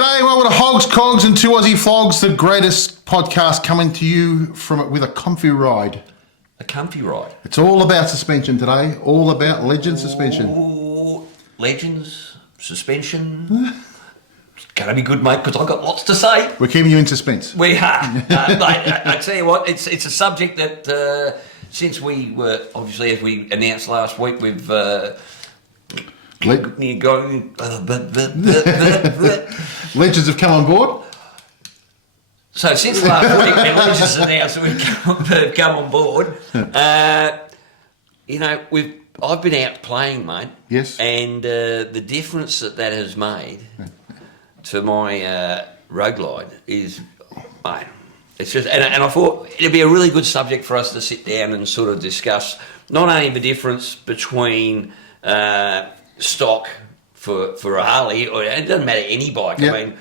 G'day, welcome to Hogs, Cogs and Two Aussie Flogs, the greatest podcast coming to you with a comfy ride. A comfy ride. It's all about suspension today, all about Legend suspension. Ooh, Legends, suspension. It's going to be good, mate, because I've got lots to say. We're keeping you in suspense. We are. Mate, I tell you what, it's a subject that since we were, obviously, as we announced last week, we've... Legends have come on board. So since last week, and Legends announced we've come on board, I've been out playing, mate. Yes. And the difference that has made to my road glide is, mate, it's just, and I thought it'd be a really good subject for us to sit down and sort of discuss not only the difference between stock for a Harley, or it doesn't matter any bike. Yep. I mean,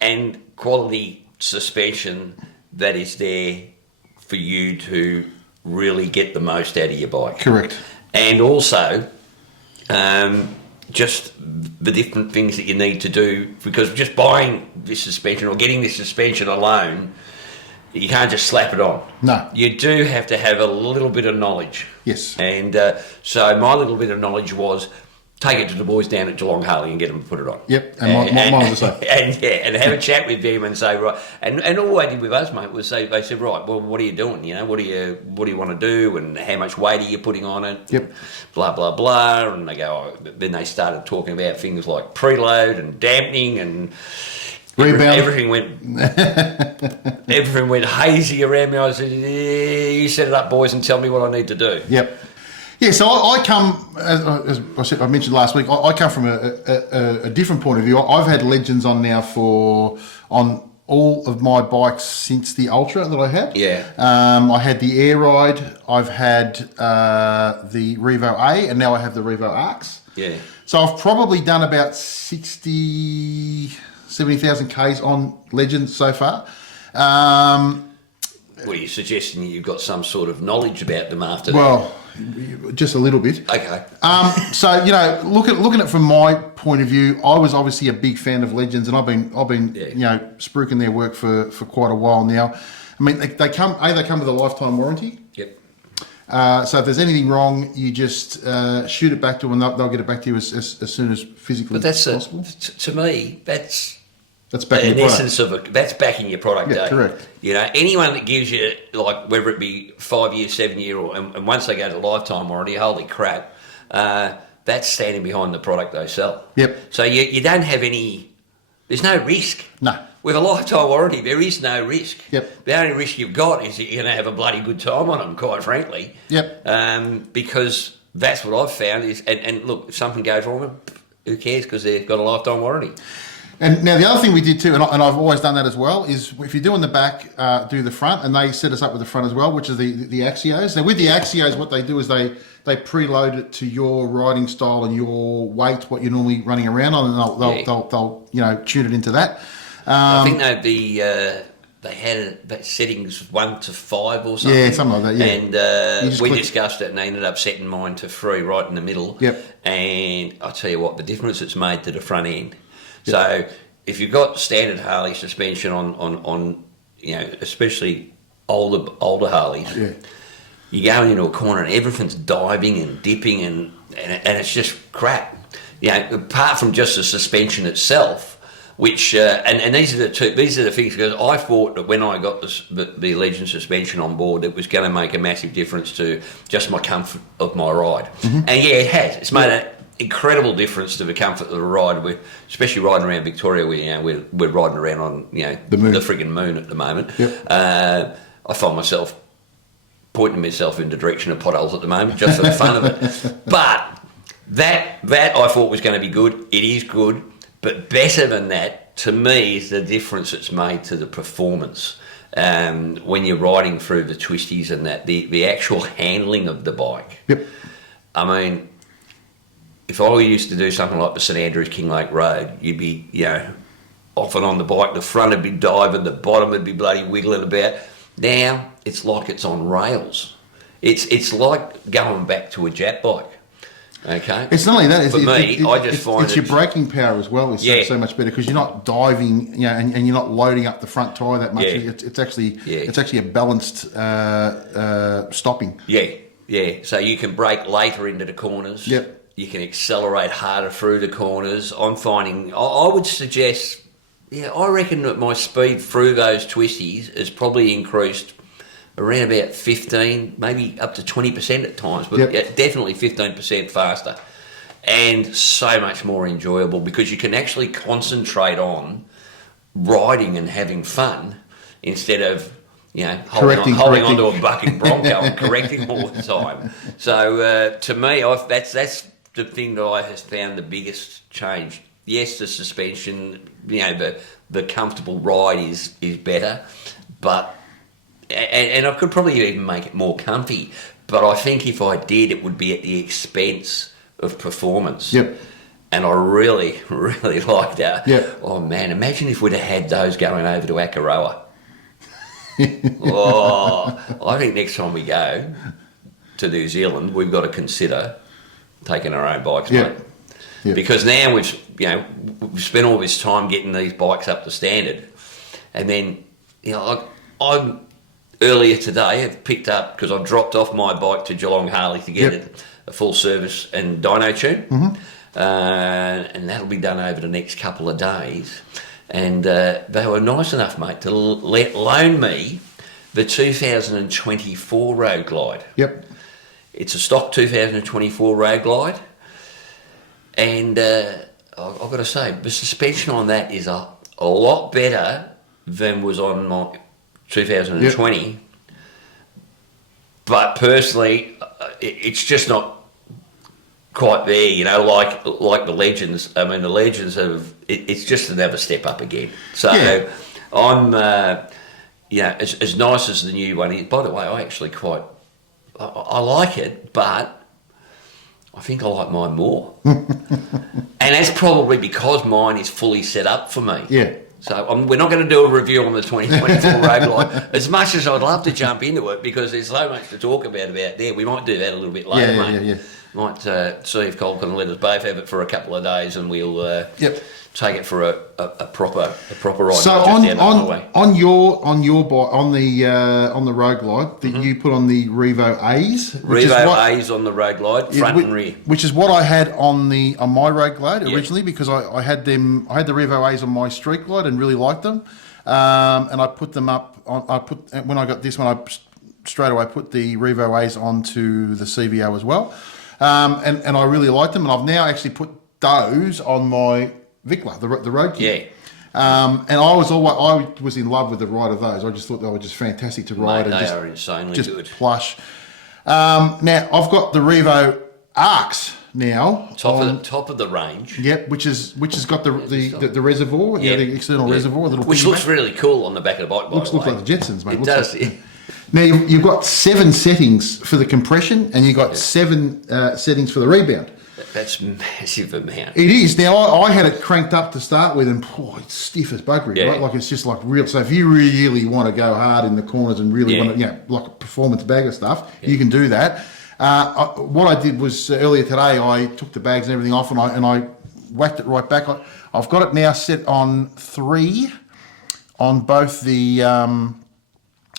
and quality suspension that is there for you to really get the most out of your bike. Correct. And also, just the different things that you need to do, because just buying this suspension or getting this suspension alone, you can't just slap it on. No. You do have to have a little bit of knowledge. Yes. And so my little bit of knowledge was take it to the boys down at Geelong Harley and get them to put it on. Yep, and mine was the same. And have a chat with them and say, right, and all they did with us, mate, was they said, right, well, what are you doing? You know, what do you want to do, and how much weight are you putting on it? Yep. Blah blah blah, and they go. Oh, then they started talking about things like preload and dampening and rebound. Everything went hazy around me. I said, yeah, you set it up, boys, and tell me what I need to do. Yep. Yeah, so I come, as I mentioned last week, I come from a different point of view. I've had Legends on now on all of my bikes since the Ultra that I had. Yeah. I had the Air Ride, I've had the Revo A, and now I have the Revo Arcs. Yeah. So I've probably done about 70,000 Ks on Legends so far. Well, you're suggesting you've got some sort of knowledge about them after that? Well, just a little bit. Okay. So looking at it from my point of view, I was obviously a big fan of Legends, and I've been spruiking their work for quite a while now. I mean, they come with a lifetime warranty. Yep. So if there's anything wrong, you just shoot it back to them, and they'll get it back to you as soon as physically possible. To me, that's backing an essence of that's backing your product. Yeah, correct. You know, anyone that gives you, like, whether it be 5 year, 7 year, and once they go to lifetime warranty, holy crap, that's standing behind the product they sell. Yep. So you don't have any. There's no risk. No. With a lifetime warranty, there is no risk. Yep. The only risk you've got is that you're going to have a bloody good time on them, quite frankly. Yep. Because that's what I've found is, and look, if something goes wrong, who cares, because they've got a lifetime warranty. And now the other thing we did too, and I've always done that as well, is if you're doing the back, do the front, and they set us up with the front as well, which is the Axios. Now with the Axios, what they do is they preload it to your riding style and your weight, what you're normally running around on, and they'll tune it into that. I think they had settings 1 to 5 or something. Yeah, something like that. Yeah. And we discussed it, and they ended up setting mine to 3 right in the middle. Yep. And I tell you what, the difference it's made to the front end. So if you've got standard Harley suspension on especially older Harleys, you go into a corner and everything's diving and dipping and it's just crap. You know, apart from just the suspension itself, which and these are the things, because I thought that when I got the Legend suspension on board, it was going to make a massive difference to just my comfort of my ride. Mm-hmm. And yeah, it has. It's made an incredible difference to the comfort of the ride, especially riding around Victoria. We're riding around on the friggin' moon at the moment. Yep. I find myself pointing myself in the direction of potholes at the moment, just for the fun of it. But that I thought was going to be good. It is good, but better than that, to me, is the difference it's made to the performance. When you're riding through the twisties and that, the actual handling of the bike. Yep. I mean, if I used to do something like the St Andrews King Lake Road, you'd be, off and on the bike, the front would be diving, the bottom would be bloody wiggling about. Now, it's like it's on rails. It's like going back to a Jap bike. Okay. It's not only that. For me, I just find it's your braking power as well is so much better because you're not diving, and you're not loading up the front tyre that much. Yeah. It's actually a balanced stopping. Yeah. So you can brake later into the corners. Yep. You can accelerate harder through the corners. I'm finding, I would suggest, I reckon that my speed through those twisties has probably increased around about 15, maybe up to 20% at times, but definitely 15% faster. And so much more enjoyable because you can actually concentrate on riding and having fun instead of, holding onto a bucking Bronco and correcting all the time. So to me, that's the thing that I has found the biggest change. Yes, the suspension, the comfortable ride is better, but and I could probably even make it more comfy. But I think if I did, it would be at the expense of performance. Yep. And I really, really like that. Yep. Oh man, imagine if we'd have had those going over to Akaroa. I think next time we go to New Zealand, we've got to consider taking our own bikes, mate. Yep. Because now we've spent all this time getting these bikes up to standard, and then I'm earlier today have picked up because I've dropped off my bike to Geelong Harley to get it a full service and dyno tune, and that'll be done over the next couple of days. And they were nice enough, mate, to loan me the 2024 Road Glide. Yep. It's a stock 2024 Road Glide, and I've got to say, the suspension on that is a lot better than was on my 2020. Yep. But personally, it's just not quite there, like the Legends. I mean, the Legends it's just another step up again. So I'm, as nice as the new one is. By the way, I actually I like it, but I think I like mine more. And that's probably because mine is fully set up for me. Yeah. So we're not going to do a review on the 2024 Road Glide. As much as I'd love to jump into it because there's so much to talk about there. We might do that a little bit later, mate. Yeah. Might see if Cole can let us both have it for a couple of days, and we'll take it for a proper ride. So on your bike on the Road Glide that you put on the Revo A's, A's on the Road Glide, front and rear, which is what I had on my Road Glide originally because I had the Revo A's on my Street Glide and really liked them, and I put them up. When I got this one, I straight away put the Revo A's onto the CVO as well. And I really liked them, and I've now actually put those on my Vikla, the road kit. Yeah. And I was in love with the ride of those. I just thought they were just fantastic to ride. Mate, they are insanely just good. Plush. Now I've got the Revo Arcs now. Top of the range. Yep, which has got the reservoir, the external reservoir, which looks really cool on the back of the bike. Looks like the Jetsons, mate. It does. Now, you've got 7 settings for the compression and you've got 7 settings for the rebound. That's massive amount. It is. Now, I had it cranked up to start with and it's stiff as buggery, right? Like it's just like real. So if you really want to go hard in the corners and really want to, like a performance bagger stuff, you can do that. What I did was earlier today, I took the bags and everything off and I whacked it right back. I've got it now set on 3 on both the...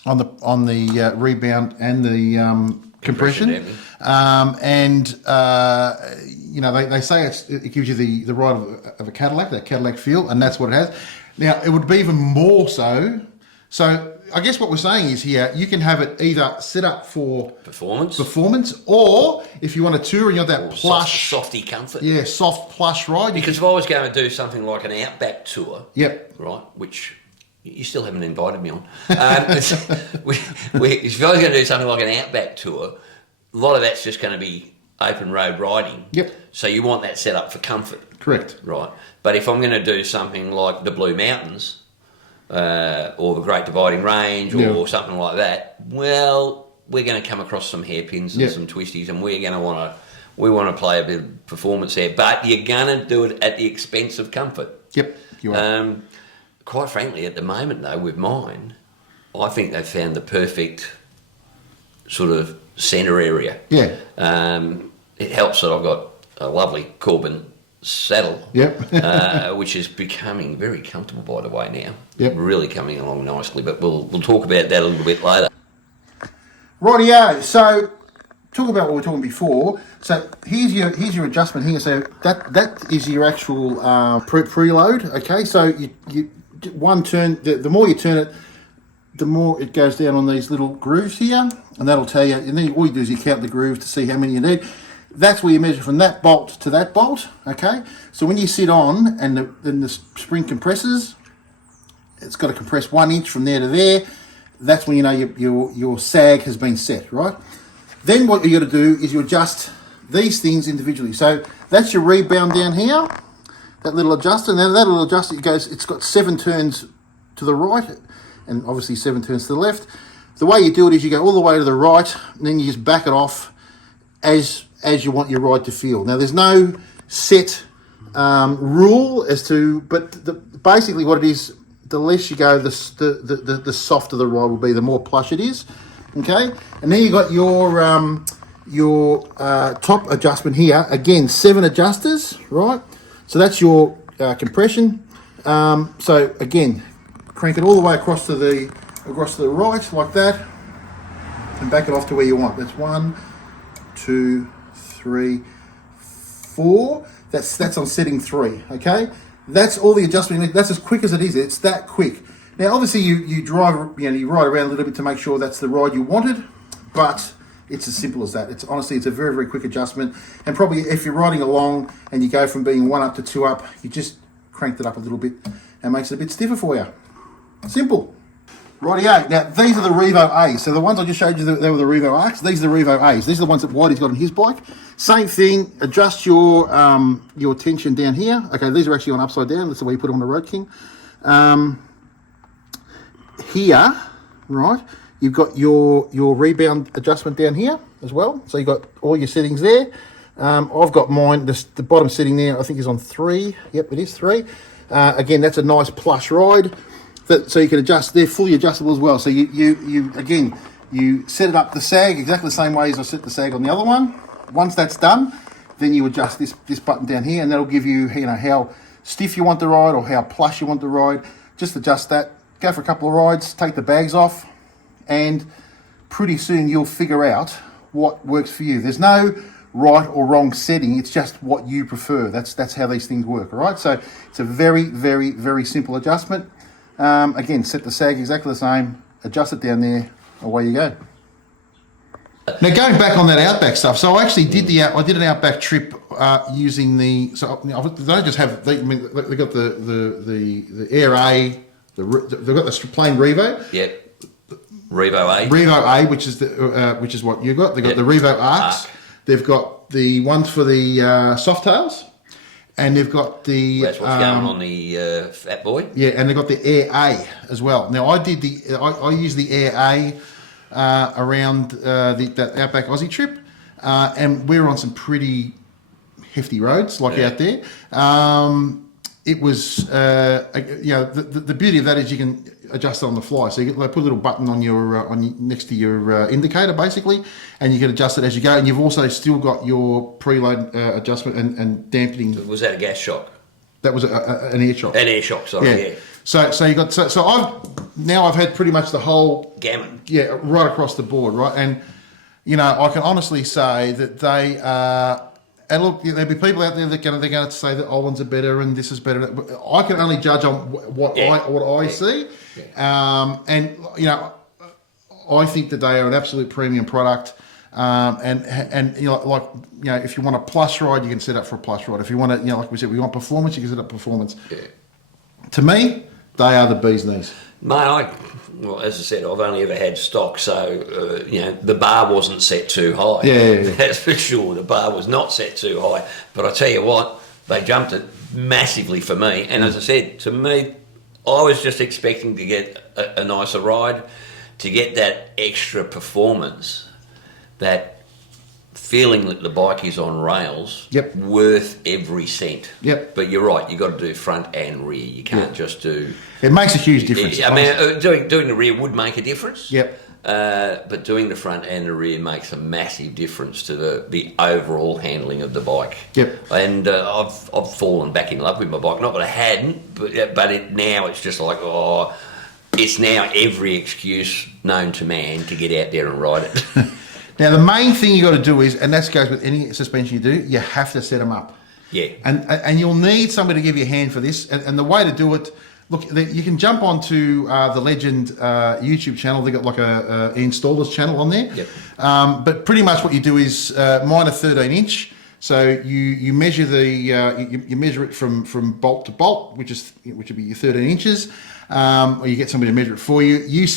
on the rebound and the compression. They say it gives you the ride of a Cadillac, that Cadillac feel, and that's what it has. Now it would be even more so. So I guess what we're saying is here you can have it either set up for performance, or if you want to tour and you want that plush, softy comfort. Yeah, soft plush ride. Because if I was going to do something like an outback tour, right, which you still haven't invited me on. If I was going to do something like an outback tour, a lot of that's just going to be open road riding. Yep. So you want that set up for comfort. Correct. Right. But if I'm going to do something like the Blue Mountains or the Great Dividing Range or something like that, well, we're going to come across some hairpins and some twisties, and we're going to want to play a bit of performance there. But you're going to do it at the expense of comfort. Yep. You are. Quite frankly, at the moment, though, with mine, I think they've found the perfect sort of centre area. Yeah. It helps that I've got a lovely Corbin saddle, which is becoming very comfortable, by the way, now. Yep. Really coming along nicely, but we'll talk about that a little bit later. Rightio, so talk about what we were talking before. So here's your adjustment here. So that is your actual preload. Okay, so you one turn. The more you turn it, the more it goes down on these little grooves here, and that'll tell you. And then all you do is you count the grooves to see how many you need. That's where you measure from that bolt to that bolt. Okay, so when you sit on and the spring compresses, it's got to compress 1 inch from there to there. That's when you know your sag has been set, right? Then what you got to do is you adjust these things individually. So that's your rebound down here, that little adjuster. And then that little adjuster, it's got 7 turns to the right, and obviously 7 turns to the left. The way you do it is you go all the way to the right, and then you just back it off as you want your ride to feel. Now there's no set rule as to, but basically what it is, the less you go, the softer the ride will be, the more plush it is. Okay, and then you got your top adjustment here. Again, 7 adjusters, right? So that's your compression. So again, crank it all the way across to the right like that, and back it off to where you want. That's 1, 2, 3, 4. That's on setting 3. Okay. That's all the adjustment you need. That's as quick as it is. It's that quick. Now, obviously, you drive, you ride around a little bit to make sure that's the ride you wanted, but it's as simple as that. It's a very, very quick adjustment. And probably if you're riding along and you go from being 1 up to 2 up, you just cranked it up a little bit and makes it a bit stiffer for you. Simple. Rightio. Now, these are the Revo A's. So the ones I just showed you, they were the Revo Arcs. These are the Revo A's. These are the ones that Whitey's got on his bike. Same thing. Adjust your tension down here. Okay, these are actually on upside down. That's the way you put them on the Road King. Here, right, you've got your rebound adjustment down here as well. So you've got all your settings there. I've got mine. The bottom setting there, I think, is on 3. Yep, it is 3. Again, that's a nice plush ride. So you can adjust. They're fully adjustable as well. So you set it up the sag exactly the same way as I set the sag on the other one. Once that's done, then you adjust this button down here, and that'll give you how stiff you want the ride or how plush you want the ride. Just adjust that. Go for a couple of rides. Take the bags off, and pretty soon you'll figure out what works for you. There's no right or wrong setting. It's just what you prefer. That's how these things work. All right. So it's a very, very, very simple adjustment. Again, set the sag exactly the same, adjust it down there, away you go. Now going back on that Outback stuff, so I actually did an Outback trip using the. So they don't just have. They got the Air A. They've got the plain Revo. Yep. Revo A. Revo A, which is what you got. They've got the Revo Arcs. They've got the ones for the Softails. And they've got the. That's what's going on the Fat Boy. Yeah, and they've got the Air A as well. Now I used the Air A around that Outback Aussie trip, and we were on some pretty hefty roads out there. It was the beauty of that is you can adjust it on the fly. So you put a little button on your next to your indicator basically, and you can adjust it as you go. And you've also still got your preload adjustment and dampening. Was that a gas shock? That was an air shock. An air shock, sorry. Yeah. So you got so I've had pretty much the whole gamut. Yeah, right across the board, right? And I can honestly say that they are. And look, there'll be people out there that they're going to say that old ones are better and this is better. I can only judge on what I see, and I think that they are an absolute premium product. If you want a plus ride, you can set up for a plus ride. If you want to, like we said, we want performance, you can set up performance. Yeah. To me, they are the bee's knees. Mate, as I said, I've only ever had stock, so the bar wasn't set too high. Yeah. That's for sure. The bar was not set too high. But I tell you what, they jumped it massively for me. And as I said, to me, I was just expecting to get a nicer ride, to get that extra performance, that feeling that the bike is on rails, worth every cent. Yep. But you're right, you've got to do front and rear. You can't just do... It makes a huge difference. I mean, doing the rear would make a difference. Yep. But doing the front and the rear makes a massive difference to the overall handling of the bike. Yep. And I've fallen back in love with my bike. Not that I hadn't, but now it's just like, it's now every excuse known to man to get out there and ride it. Now, the main thing you got to do is, and that goes with any suspension you do, you have to set them up. Yeah. And you'll need somebody to give you a hand for this. And the way to do it, look, you can jump onto the Legend YouTube channel. They've got like a installers channel on there. Yep. But pretty much what you do is mine a 13-inch. So you measure you measure it from bolt to bolt, which would be your 13 inches. Or you get somebody to measure it for you. You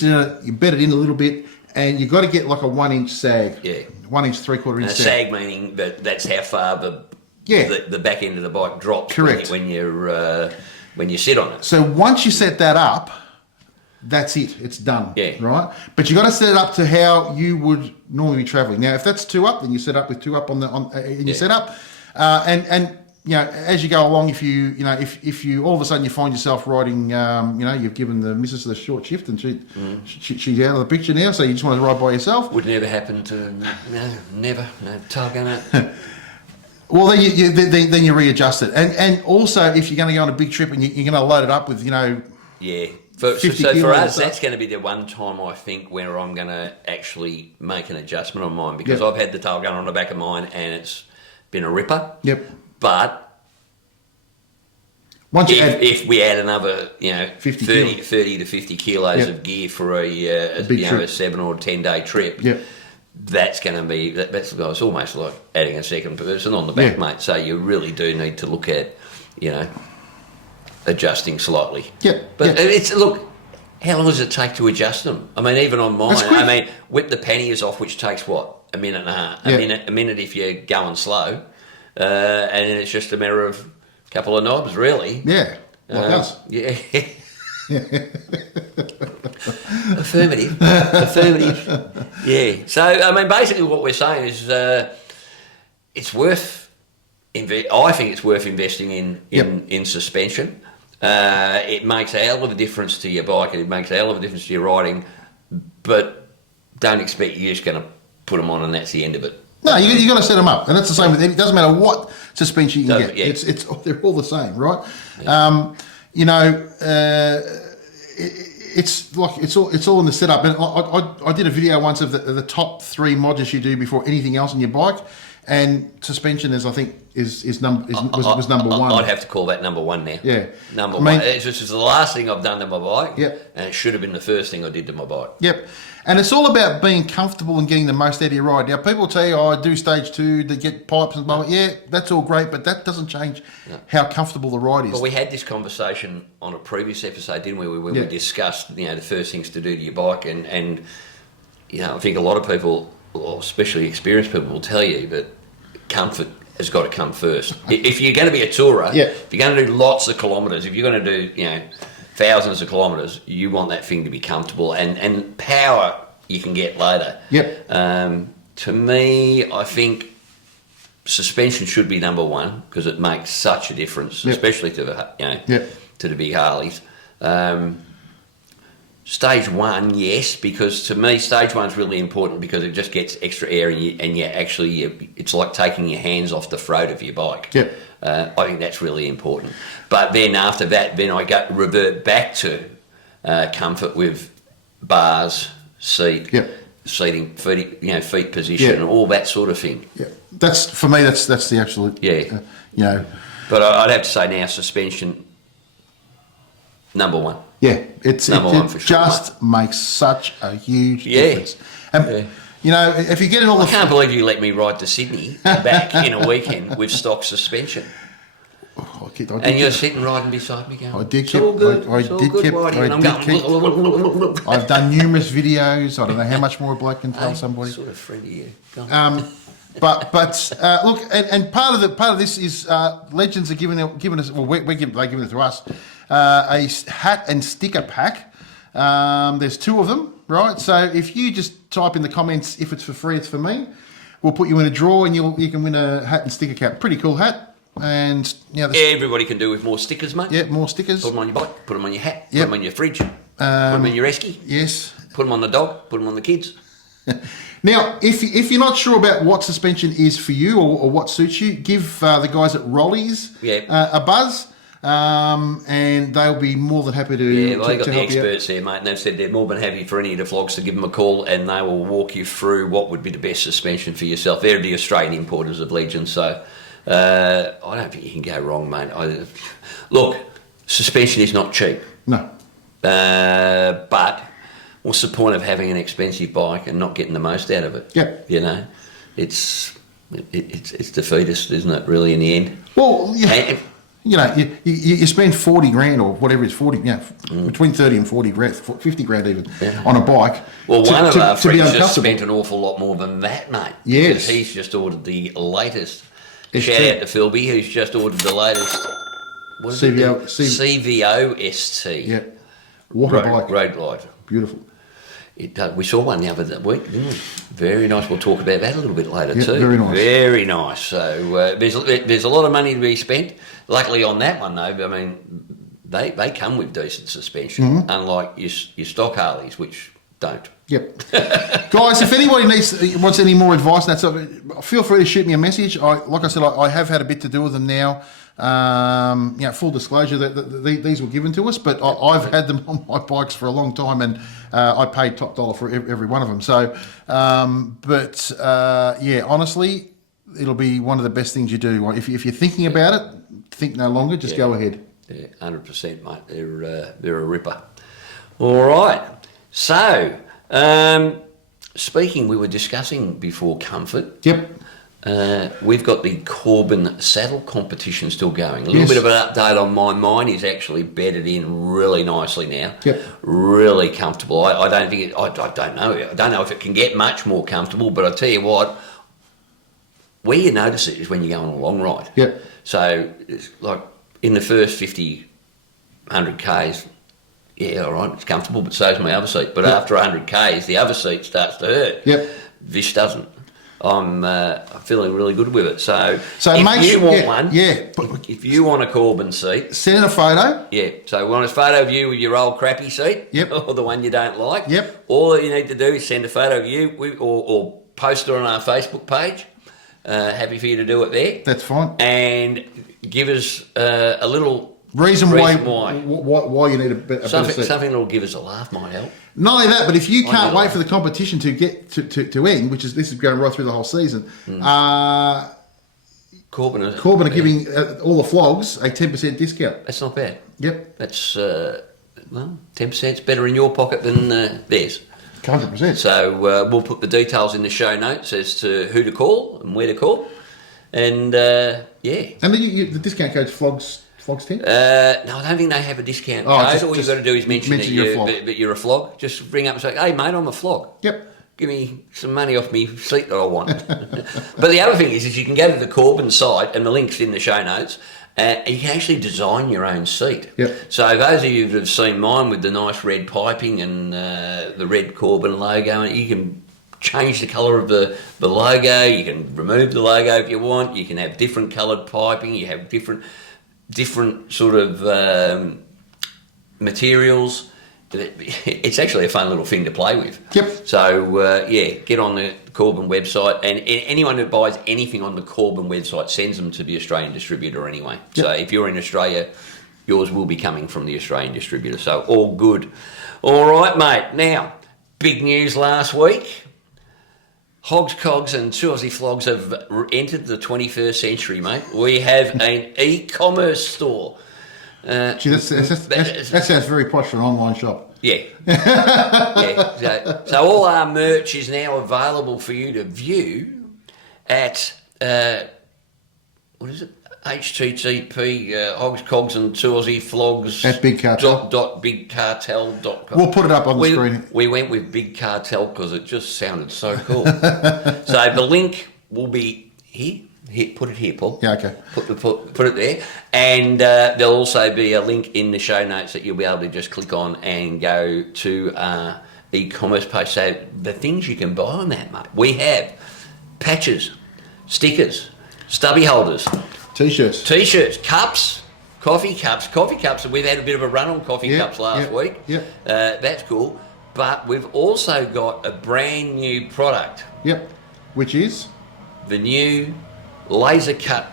bed it in a little bit, and you've got to get like a 1-inch sag. Yeah. 1 inch, 3/4 inch sag. Sag meaning that's how far the back end of the bike drops. Correct. When you sit on it. So once you set that up, that's it. It's done. Yeah. Right. But you got to set it up to how you would normally be traveling. Now, if that's 2 up, then you set up with 2 up in your setup, and you know, as you go along, if you all of a sudden you find yourself riding, you've given the missus the short shift and she's out of the picture now, so you just want to ride by yourself. Would never happen to never tail gun out. Well, then you readjust it, and also if you're going to go on a big trip and you're going to load it up with Yeah. So for us, that's going to be the one time I think where I'm going to actually make an adjustment on mine, because I've had the tail gun on the back of mine and it's been a ripper. Yep. But once if we add another 30 to 50 kilos of gear for a 7 or 10 day trip, that's going to be it's almost like adding a second person on the back, mate. So you really do need to look at adjusting slightly. But look, how long does it take to adjust them? I mean, even on mine, whip the panniers off, which takes what, a minute and a half, a minute if you're going slow, and then it's just a matter of a couple of knobs, really. Yeah, like us. Yeah. Affirmative. Yeah. So I mean, basically, what we're saying is it's worth. I think it's worth investing in suspension. It makes a hell of a difference to your bike, and it makes a hell of a difference to your riding. But don't expect you're just going to put them on and that's the end of it. No, you got to set them up, and that's the same with it. It doesn't matter what suspension you can get. Yeah. It's they're all the same, right? Yeah. It's all in the setup. And I did a video once of the top 3 modules you do before anything else on your bike, and suspension was number 1. I'd have to call that number 1 now. Yeah, number 1. It's just the last thing I've done to my bike. Yep. And it should have been the first thing I did to my bike. Yep. And it's all about being comfortable and getting the most out of your ride. Now, people tell you, I do stage 2 to get pipes and blah, blah. Yeah, that's all great, but that doesn't change how comfortable the ride is. Well, we had this conversation on a previous episode, didn't we, when we discussed, the first things to do to your bike, and I think a lot of people, or especially experienced people, will tell you that comfort has got to come first. If you're going to be a tourer, if you're going to do lots of kilometres, if you're going to do, thousands of kilometres, you want that thing to be comfortable, and power you can get later. To me, I think suspension should be number 1 because it makes such a difference, especially to the big Harleys. Stage 1, yes, because to me stage 1 is really important because it just gets extra air it's like taking your hands off the throat of your bike. I think that's really important. But then after that, then I revert back to comfort with bars, seating, feet position, and all that sort of thing. That's for me. That's the absolute. But I'd have to say now suspension number 1. Yeah, it just makes such a huge difference. If you get in all I can't believe you let me ride to Sydney back in a weekend with stock suspension. And you're sitting riding beside me going, I did keep. I've done numerous videos. I don't know how much more a bloke can tell somebody. Sort of friend of you. But look, and part of this is Legends are giving us. Well, they're giving it to us. A hat and sticker pack. There's 2 of them, right? So if you just type in the comments, if it's for free, it's for me. We'll put you in a draw, and you can win a hat and sticker cap. Pretty cool hat. And everybody can do with more stickers, mate. Yeah, more stickers. Put them on your bike. Put them on your hat. Put them on your fridge. Put them in your esky. Yes. Put Put them on the dog, put them on the kids. Now, if you're not sure about what suspension is for you or what suits you, give the guys at Rollies a buzz, and they'll be more than happy to they've got to the help experts here, mate, and they've said they're more than happy for any of the flogs to give them a call, and they will walk you through what would be the best suspension for yourself. They're the Australian importers of Legion, so I don't think you can go wrong, mate. Look, suspension is not cheap. No. But what's the point of having an expensive bike and not getting the most out of it? Yep. You know, it's defeatist, isn't it? Really, in the end. Well, you spend 40 grand or whatever it's 40, between 30 and 40 grand, 50 grand even on a bike. Well, one of our friends just spent an awful lot more than that, mate. Yes. Because he's just ordered the latest. Shout out to Philby, who's just ordered the latest. What is CVO ST. Yeah. Water bike. Road glide. Beautiful. We saw one the other week, didn't we? Very nice. We'll talk about that a little bit later too. Very nice. Very nice. So there's a lot of money to be spent. Luckily on that one though, I mean, they come with decent suspension, unlike your stock Harleys, which don't. Yep. Guys, if anybody wants any more advice, feel free to shoot me a message. Like I said, I have had a bit to do with them now. Full disclosure that these were given to us, but I've had them on my bikes for a long time, and I paid top dollar for every one of them. So, honestly, it'll be one of the best things you do. If you're thinking about it, think no longer. Just go ahead. Yeah, 100%, mate. They're a ripper. All right. So, we were discussing before comfort. Yep. We've got the Corbin saddle competition still going. A little bit of an update on mine. Mine is actually bedded in really nicely now. Yep. Really comfortable. I don't think I don't know. I don't know if it can get much more comfortable, but I tell you what, where you notice it is when you go on a long ride. Yep. So it's like in the first 50, 100 Ks, yeah, all right, it's comfortable, but so's my other seat. But after 100 Ks, the other seat starts to hurt. Yep. This doesn't. I'm feeling really good with it. So if you want one, if you want a Corbin seat, send a photo. Yeah. So we want a photo of you with your old crappy seat, yep, or the one you don't like. Yep. All you need to do is send a photo of you, or post it on our Facebook page. Happy for you to do it there. That's fine. And give us a little reason why you need a better seat. Something that'll give us a laugh might help. Not only that, but if you can't wait for the competition to get to end, this is going right through the whole season, Corbin are giving all the flogs a 10% discount. That's not bad. Yep. That's 10%'s better in your pocket than theirs. 100%. So we'll put the details in the show notes as to who to call and where to call, and And the discount code's flogs 10. No, I don't think they have a discount code. All you've got to do is mention that you're a flog. Just ring up and say, "Hey, mate, I'm a flog. Yep. Give me some money off me seat that I want." But the other thing is you can go to the Corbin site, and the link's in the show notes. You can actually design your own seat. Yep. So those of you that have seen mine with the nice red piping and the red Corbin logo, and you can change the colour of the logo. You can remove the logo if you want. You can have different coloured piping. You have different sort of materials. It's actually a fun little thing to play with. Yep. So, get on the Corbin website, and anyone who buys anything on the Corbin website sends them to the Australian distributor anyway. Yep. So if you're in Australia, yours will be coming from the Australian distributor. So all good. All right, mate. Now, big news last week. Hogs, Cogs and Two Aussie Flogs have entered the 21st century, mate. We have an e-commerce store. Gee, that sounds very posh for an online shop. Yeah. So all our merch is now available for you to view at, what is it? HTTP, Hogs, Cogs and Two Aussie Flogs at Big Cartel. .bigcartel.com. We'll put it up on the screen. We went with Big Cartel because it just sounded so cool. So the link will be here. Put it here, Paul. Yeah, okay. Put it there. And there'll also be a link in the show notes that you'll be able to just click on and go to our e-commerce page. So the things you can buy on that, mate. We have patches, stickers, stubby holders, T-shirts, cups, coffee cups. We've had a bit of a run on coffee cups last week. Yep. That's cool. But we've also got a brand new product. Yep. Which is? The new laser cut.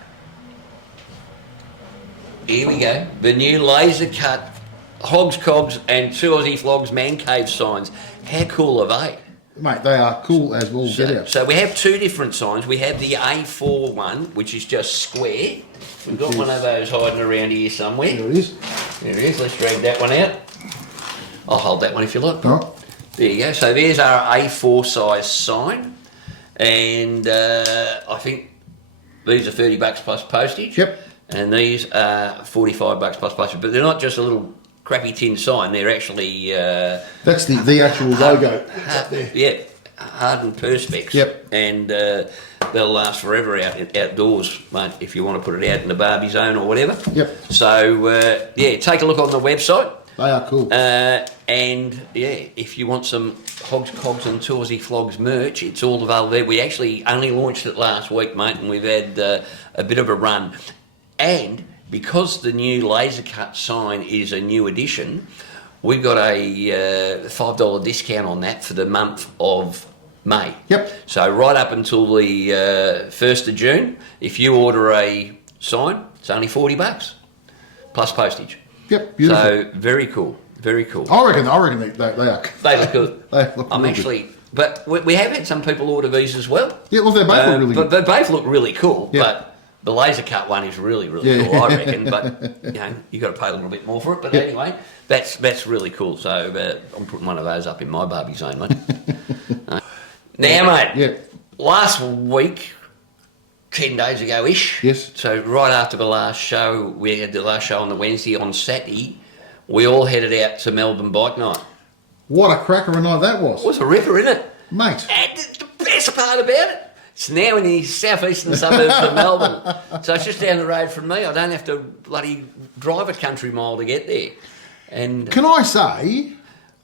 Here we go. The new laser cut Hogs, Cogs and 2 Aussie Flogs Man Cave signs. How cool are they? Mate, they are cool as well. Get out. So we have 2 different signs. We have the A4 one, which is just square. We've got one of those hiding around here somewhere. There it is. There it is. Let's drag that one out. I'll hold that one if you like. All right. There you go. So there's our A4 size sign. And I think these are $30 plus postage. Yep. And these are $45 plus postage. But they're not just a little crappy tin sign. They're actually... That's the actual logo. It's up there. Yeah. Hardened perspex. Yep. And they'll last forever outdoors, mate, if you want to put it out in the Barbie zone or whatever. Yep. So, yeah, take a look on the website. They are cool. And, yeah, if you want some Hogs, Cogs and 2 Aussie Flogs merch, it's all available there. We actually only launched it last week, mate, and we've had a bit of a run. And because the new laser cut sign is a new addition, we've got a $5 discount on that for the month of May. Yep. So right up until the 1st of June, if you order a sign, it's only $40 plus postage. Yep, beautiful. So very cool, very cool. I reckon they are. They look good. They look I'm really actually, but we have had some people order these as well. Yeah, well, they both look really but good. they both look really cool. Yeah. But the laser cut one is really, really Yeah. cool, I reckon. But you know, you got to pay a little bit more for it. But Yeah. anyway, that's really cool. So I'm putting one of those up in my Barbie zone, mate. Now, mate. Yeah. Last week, 10 days ago-ish. Yes. So right after the last show, we had the last show on the Wednesday. On Saturday, we all headed out to Melbourne Bike Night. What a cracker of a night that was. It was a ripper, isn't it? Mate. And the best part about it, it's now in the southeastern suburbs of Melbourne. So it's just down the road from me. I don't have to bloody drive a country mile to get there. And Can I say,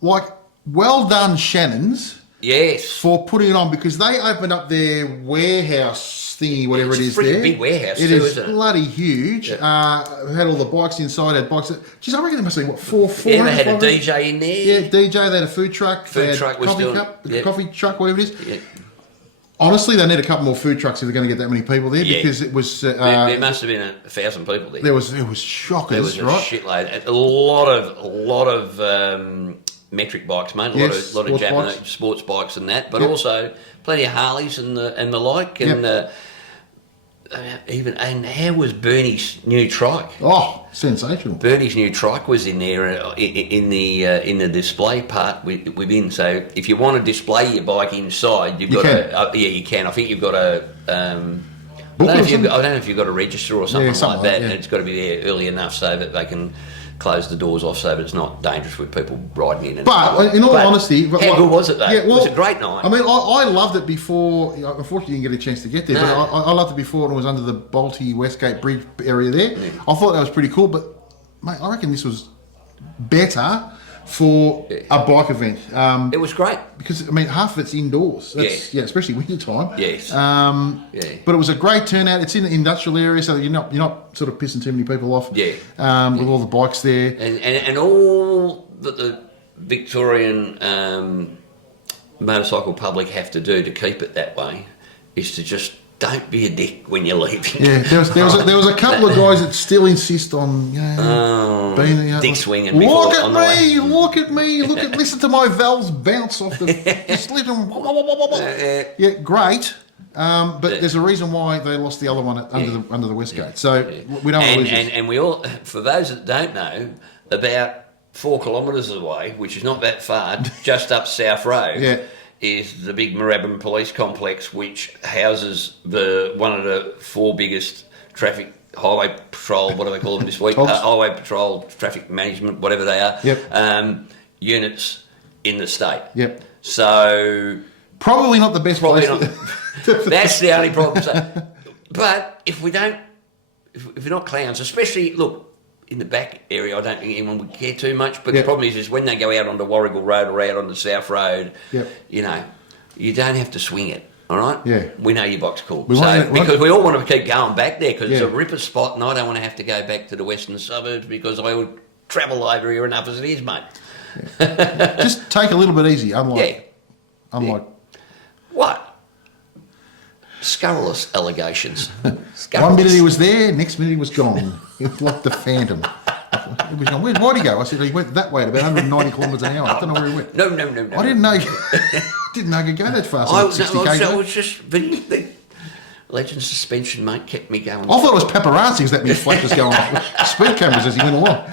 like, well done, Shannon's, yes, for putting it on, because they opened up their warehouse thingy, whatever It's it a is freaking there. big warehouse It too, is isn't it? bloody huge. Yeah. Had all the bikes inside, had bikes. Geez, I reckon there must be, what, 400? yeah, they had a 500? DJ in there. Yeah, DJ, they had a food truck. Food they had truck was coffee doing- cup, yeah. coffee truck, whatever it is. Yeah. Honestly, they need a couple more food trucks if they're going to get that many people there, Yeah. because it was... There must have been 1,000 people there. it was shockers, There was a right? shitload. A lot of metric bikes, mate. A Yes, lot of sports Japanese bikes. sports bikes and that, but Yep. also plenty of Harleys and the like. And and how was Bernie's new trike? Oh, sensational. Bernie's new trike was in there in the display part within. So if you want to display your bike inside, you've got to. Yeah, you can. I think you've got to. I don't know if you've got to register or something, something like that, like that, and yeah. it's got to be there early enough so that they can close the doors off, so that it's not dangerous with people riding in. But in all honesty, how good was it though? Yeah, well, it was a great night. I mean, I loved it before. Unfortunately, you didn't get a chance to get there, but No. I loved it before it was under the Balti Westgate Bridge area there. Yeah. I thought that was pretty cool, but mate, I reckon this was better for a bike event. It was great. Because I mean, half of it's indoors. That's, yeah, especially winter time. Yes. Yeah. But it was a great turnout. It's in the industrial area, so you're not sort of pissing too many people off. Yeah. With all the bikes there. And all that the Victorian motorcycle public have to do to keep it that way is to just don't be a dick when you're leaving. Yeah, there was a couple of guys that still insist on being dick swinging. Look on the way. look at me, listen to my valves bounce off the. Just let them. Yeah, great. But there's a reason why they lost the other one under the Westgate. So we don't want to lose this. And we all, for those that don't know, about 4 kilometres away, which is not that far, just up South Road. Yeah. Is the big Moorabbin Police Complex, which houses one of the 4 biggest traffic highway patrol, what do they call them this week? Highway patrol, traffic management, whatever they are. Yep. Units in the state. Yep. So probably not the best probably place. not. That's the only problem. So, but if we're not clowns, especially look. In the back area, I don't think anyone would care too much. But the problem is when they go out onto Warrigal Road or out onto South Road, you know, you don't have to swing it. All right? Yeah. We know your bike's cool. Because we all want to keep going back there because it's a ripper spot, and I don't want to have to go back to the western suburbs because I would travel over here enough as it is, mate. Just take a little bit easy, unlike What? Scurrilous allegations. One minute he was there, next minute he was gone. He was like the Phantom. He was going, where'd Whitey go? I said, he went that way at about 190 kilometres an hour. I don't know where he went. No. I didn't know you could go that fast. I was just the legend suspension, mate, kept me going. I thought it was paparazzi because that means flashes going off. Speed cameras as he went along.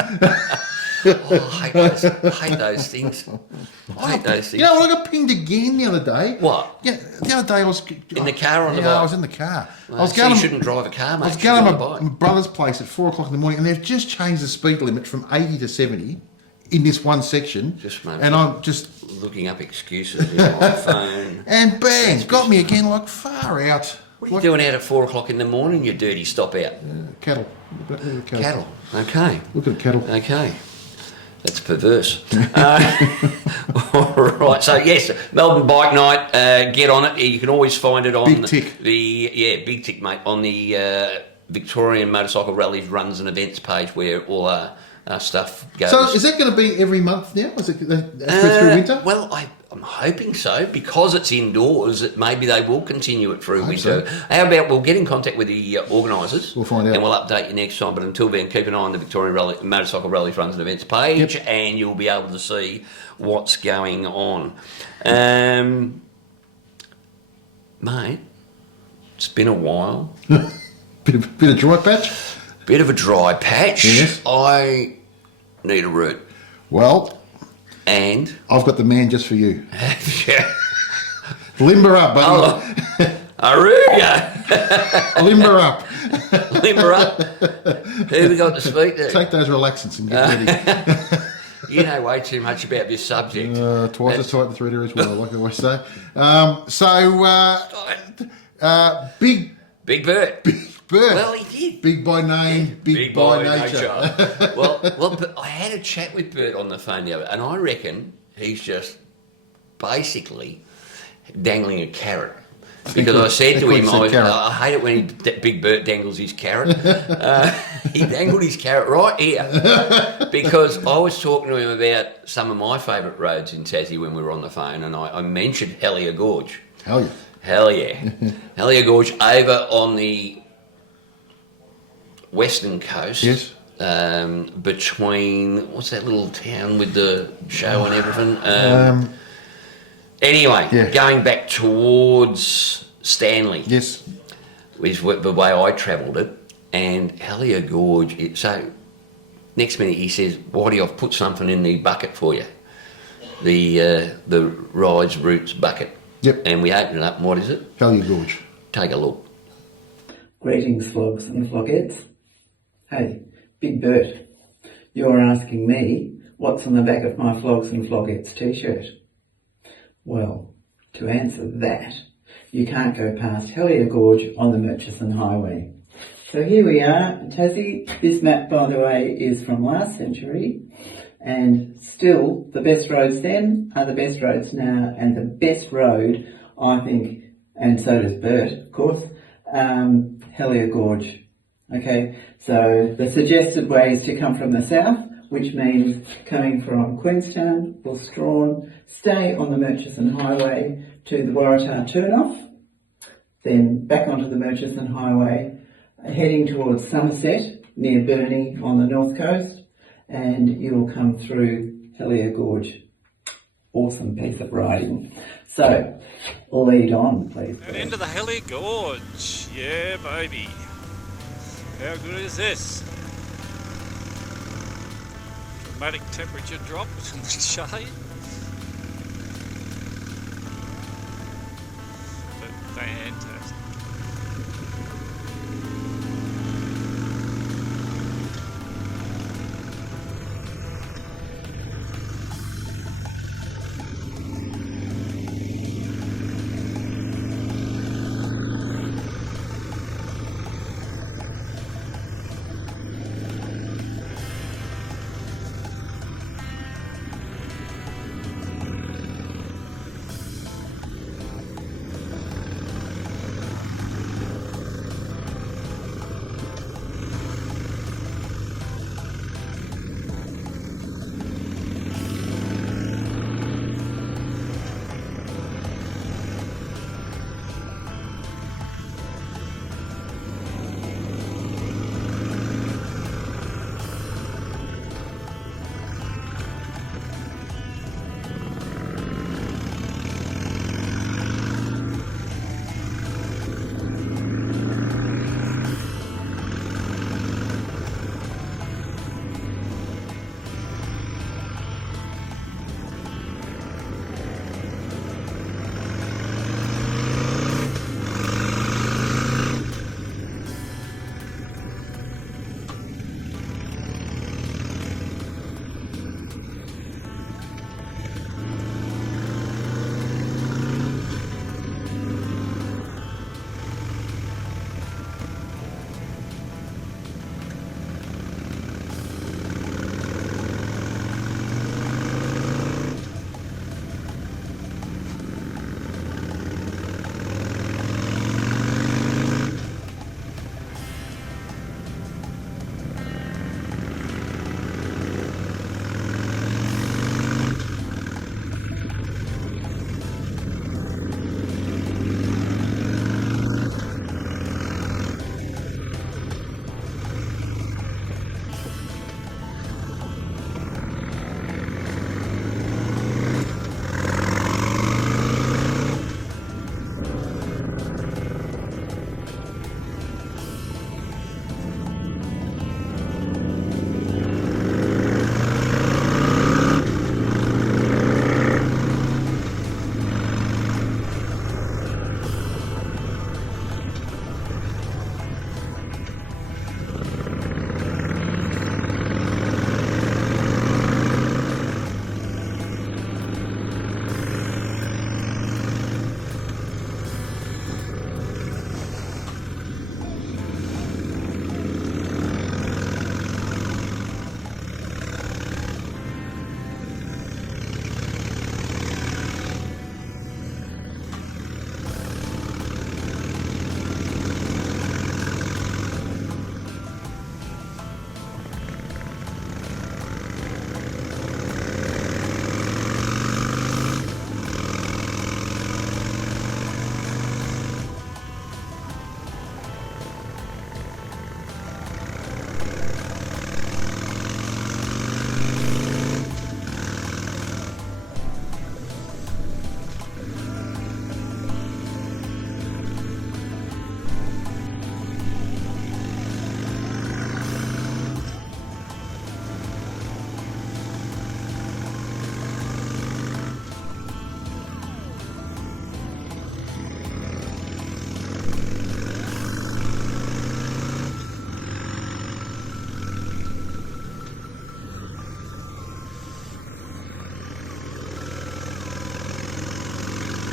I hate those things. I hate those things. You know, I got pinged again the other day. What? Yeah, the other day I was... In the car or on the bike? I was in the car. Well, you shouldn't drive a car, mate. I was going to my brother's place at 4 o'clock in the morning and they've just changed the speed limit from 80 to 70 in this one section. And I'm just... looking up excuses on my phone. And bang, got me again like far out. What are you doing out at 4 o'clock in the morning, you dirty stop out? Cattle. Cattle. Okay. Look at cattle. Okay. That's perverse. All right. So yes, Melbourne Bike Night. Get on it. You can always find it on Big Tick. Big Tick, mate. On the Victorian Motorcycle Rallies Runs and Events page, where all our stuff goes. So is that going to be every month now? Is it through winter? Well, I'm hoping so, because it's indoors. That maybe they will continue it through winter. So. How about we'll get in contact with the organisers? We'll find out, and we'll update you next time. But until then, keep an eye on the Victorian Motorcycle Rallies Runs and Events page, and you'll be able to see what's going on. Mate, it's been a while. bit of dry patch. Bit of a dry patch. Yes. I need a root. Well. And I've got the man just for you. Yeah. Limber up, buddy. Aruga. Limber up. Limber up. Who we got to speak to? Take those relaxants and get ready. You know way too much about this subject. Twice as tight the thread as well, like I always say. Big Bert. Bert. Well, he did. Big by name, big by nature. well, but I had a chat with Bert on the phone the other, and I reckon he's just basically dangling a carrot. Because I said to him, I hate it when Big Bert dangles his carrot. He dangled his carrot right here because I was talking to him about some of my favourite roads in Tassie when we were on the phone, and I mentioned Hellier Gorge. Hell yeah. Hell yeah. Hellier Gorge over on the western coast. Yes. Between, what's that little town with the show and everything? Anyway, going back towards Stanley. Yes. Is the way I travelled it. And Hellier Gorge, so next minute he says, Whitey, I've put something in the bucket for you. The Rides Routes bucket. Yep. And we open it up, and what is it? Hellier Gorge. Take a look. Greetings, flogs and flogettes. Hey, Big Bert, you're asking me what's on the back of my Flogs and Flogettes t-shirt. Well, to answer that, you can't go past Hellier Gorge on the Murchison Highway. So here we are in Tassie. This map, by the way, is from last century, and still the best roads then are the best roads now, and the best road, I think, and so does Bert, of course, Hellier Gorge. Okay, so the suggested way is to come from the south, which means coming from Queenstown or Strawn, stay on the Murchison Highway to the Waratah turnoff, then back onto the Murchison Highway, heading towards Somerset, near Burnie on the north coast, and you'll come through Hellier Gorge. Awesome piece of riding. So, lead on, please. And into the Hellier Gorge. Yeah, baby. How good is this? Dramatic temperature drop in the shade. But fantastic.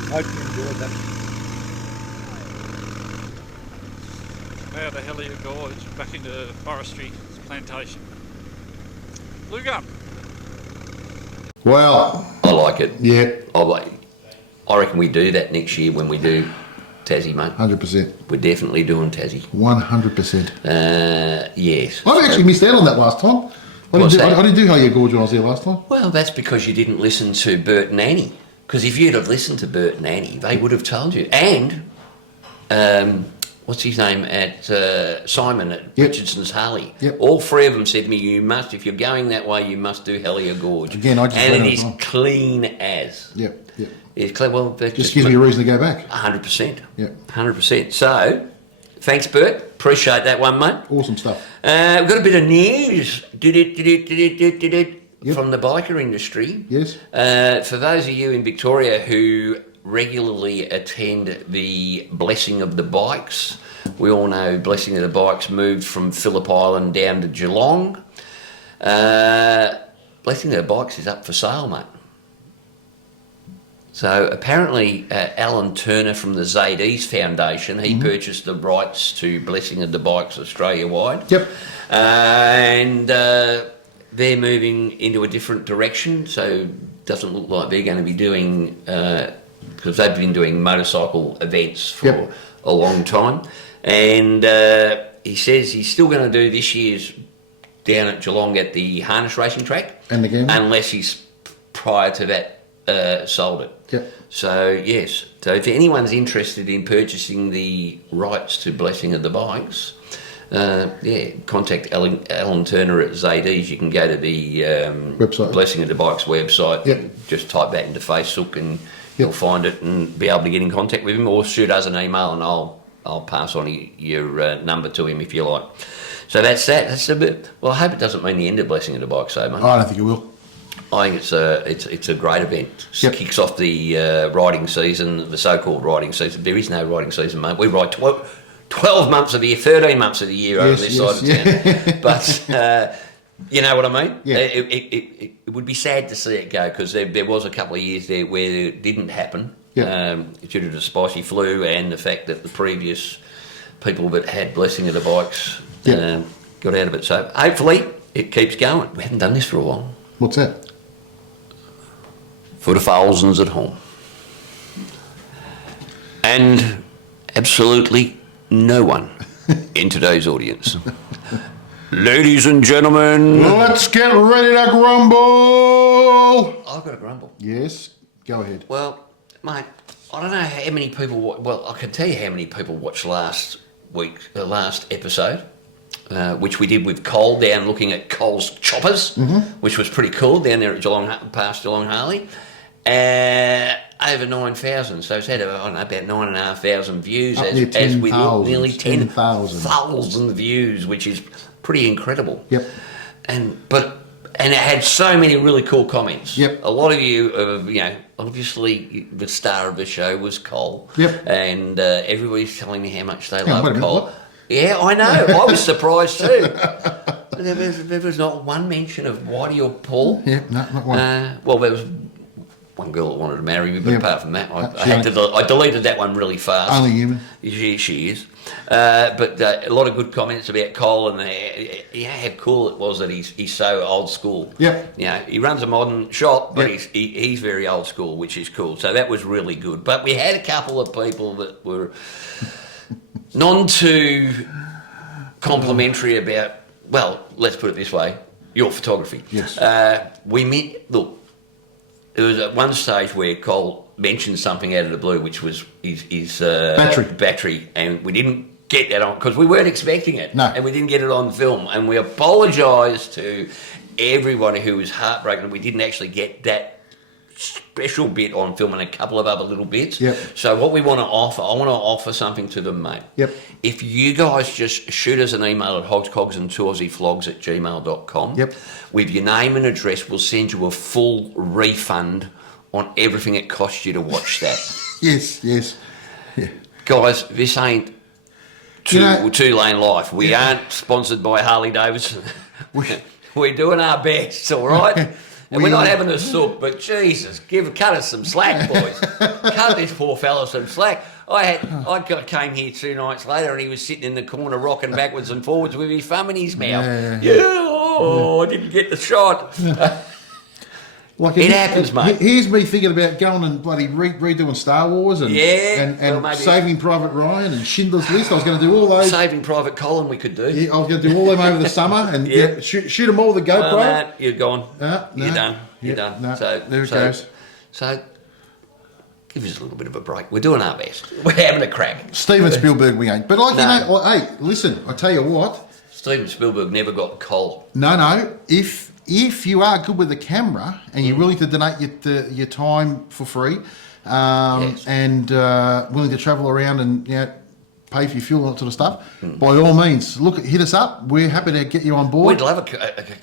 Hope you enjoyed that. Out of Hellier Gorge, back into forestry plantation. Blue gum. Well, I like it. yeah, I reckon we do that next year when we do Tassie, mate. 100%. We're definitely doing Tassie. 100%. Yes. I actually missed out on that last time. I didn't do Hellier Gorge when I was there last time. Well, that's because you didn't listen to Bert and Annie. Because if you'd have listened to Bert and Annie, they would have told you. And, what's his name, at Simon at Richardson's Harley. Yep. All three of them said to me, you must, if you're going that way, you must do Hellier Gorge. Again, I just and went it on is time. clean as. Yep. It's clear. Well, that Just gives me a reason to go back. 100%. Yep. 100%. So, thanks, Bert. Appreciate that one, mate. Awesome stuff. We've got a bit of news Yep. from the biker industry. Yes. For those of you in Victoria who regularly attend the Blessing of the Bikes, we all know Blessing of the Bikes moved from Phillip Island down to Geelong. Blessing of the Bikes is up for sale, mate. So apparently Alan Turner from the ZD's Foundation, he purchased the rights to Blessing of the Bikes Australia-wide. Yep. And they're moving into a different direction, so doesn't look like they're going to be doing, because they've been doing motorcycle events for a long time. And he says he's still going to do this year's down at Geelong at the harness racing track, And again. unless he's prior to that sold it. Yep. So yes, so if anyone's interested in purchasing the rights to Blessing of the Bikes, contact Alan Turner at ZD's. You can go to the Website. Blessing of the Bikes website. Yep. Just type that into Facebook and you'll find it and be able to get in contact with him, or shoot us an email and I'll pass on your number to him if you like. So that's that. That's a bit. Well, I hope it doesn't mean the end of Blessing of the Bikes, though, mate. I don't think it will. I think it's a great event. Yep. Kicks off the riding season, the so-called riding season. There is no riding season, mate. We ride 12 months of the year, 13 months of the year over this side of town. But you know what I mean? Yeah. It would be sad to see it go, because there was a couple of years there where it didn't happen due to the spicy flu and the fact that the previous people that had Blessing of the Bikes got out of it. So hopefully it keeps going. We haven't done this for a while. What's that? For the thousands at home. And absolutely no one in today's audience. Ladies and gentlemen. Let's get ready to grumble. I've got a grumble. Yes, go ahead. Well, mate, I don't know how many people... Well, I can tell you how many people watched last episode, which we did with Cole down looking at Cole's choppers, which was pretty cool down there at past Geelong Harley. Over 9,000, so it's had about 9,500 views, as we look, nearly 10,000 views, which is pretty incredible. Yep. And it had so many really cool comments. Yep. A lot of you, obviously the star of the show was Cole. Yep. And everybody's telling me how much they Wait a love minute, Cole. what? Yeah, I know. I was surprised too. There was not one mention of Whitey or Paul. Yeah, no, not one. Well, there was one girl that wanted to marry me, but Yeah. apart from that, I deleted that one really fast. Only human. She is. But a lot of good comments about Cole and how cool it was that he's so old school. Yep. He runs a modern shop, but Yep. he's very old school, which is cool. So that was really good. But we had a couple of people that were none too complimentary about, well, let's put it this way, your photography. Yes. Look, there was at one stage where Cole mentioned something out of the blue, which was his battery, and we didn't get that on because we weren't expecting it. No. And we didn't get it on film, and we apologise to everyone who was heartbroken. We didn't actually get that special bit on film and a couple of other little bits. Yep. So what we want to offer, I want to offer something to them, mate. Yep. If you guys just shoot us an email at hogscogsandtourseyflogs@gmail.com. Yep. With your name and address, we'll send you a full refund on everything it cost you to watch that. Yes. Yeah. Guys, this ain't two-lane life. We aren't sponsored by Harley Davidson. We're doing our best, all right? And we're not having a soup, but Jesus, cut us some slack, boys. Cut this poor fella some slack. Came here 2 nights later and he was sitting in the corner rocking backwards and forwards with his thumb in his mouth. I didn't get the shot. It happens, mate. Here's me thinking about going and bloody redoing Star Wars and Saving Private Ryan and Schindler's List. I was going to do all those. Saving Private Colin we could do. Yeah, I was going to do all them over the summer and shoot them all with the GoPro. No, you're gone. You're done. You're done. No, so there it goes. So give us a little bit of a break. We're doing our best. We're having a crack. Steven Spielberg we ain't. But hey, listen, I tell you what. Steven Spielberg never got the collar. No. If you are good with the camera and you're willing to donate your time for free, and willing to travel around and pay for your fuel and that sort of stuff, by all means, hit us up. We're happy to get you on board. We'd love a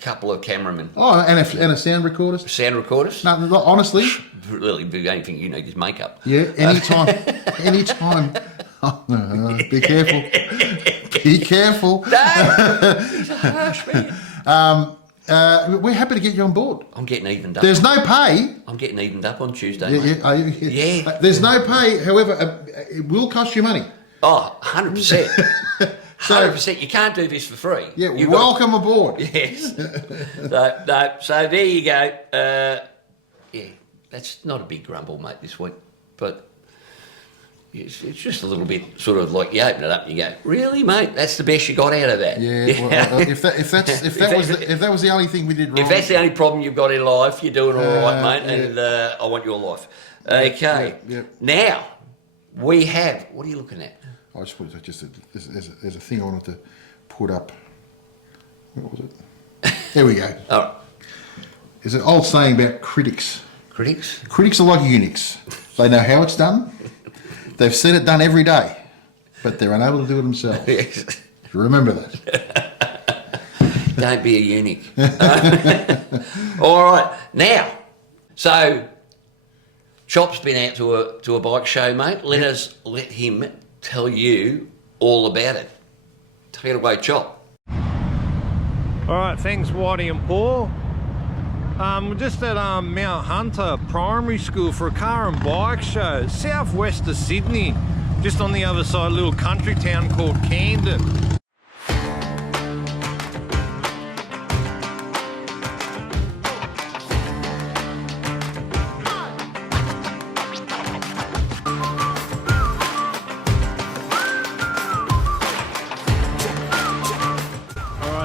couple of cameramen. Oh, and a sound recordist. Sound recordist? No, honestly. Really, the only thing you need is makeup. Yeah, anytime. Oh, no, be careful. Be careful. No, he's a harsh man. We're happy to get you on board. I'm getting evened up. There's no pay. I'm getting evened up on Tuesday, mate. Yeah. There's no pay. However, it will cost you money. Oh, 100%. 100%. You can't do this for free. Yeah, welcome aboard. Yes. So there you go. That's not a big grumble, mate, this week. But it's just a little bit sort of like you open it up and you go, really, mate? That's the best you got out of that. Yeah. Well, if that was the only thing we did wrong. If that's the only problem you've got in life, you're doing all right, mate. Yeah. And I want your life. Okay. Yeah. Now we have. What are you looking at? I just put there's a thing I wanted to put up. What was it? There we go. All right. There's an old saying about critics. Critics? Critics are like eunuchs. They know how it's done. They've seen it done every day, but they're unable to do it themselves. Yes. Remember that. Don't be a eunuch. All right. Now, so Chop's been out to a bike show, mate. Let him tell you all about it. Take it away, Chop. All right, thanks, Whitey and Paul. We're just at Mount Hunter Primary School for a car and bike show, southwest of Sydney, just on the other side, a little country town called Camden.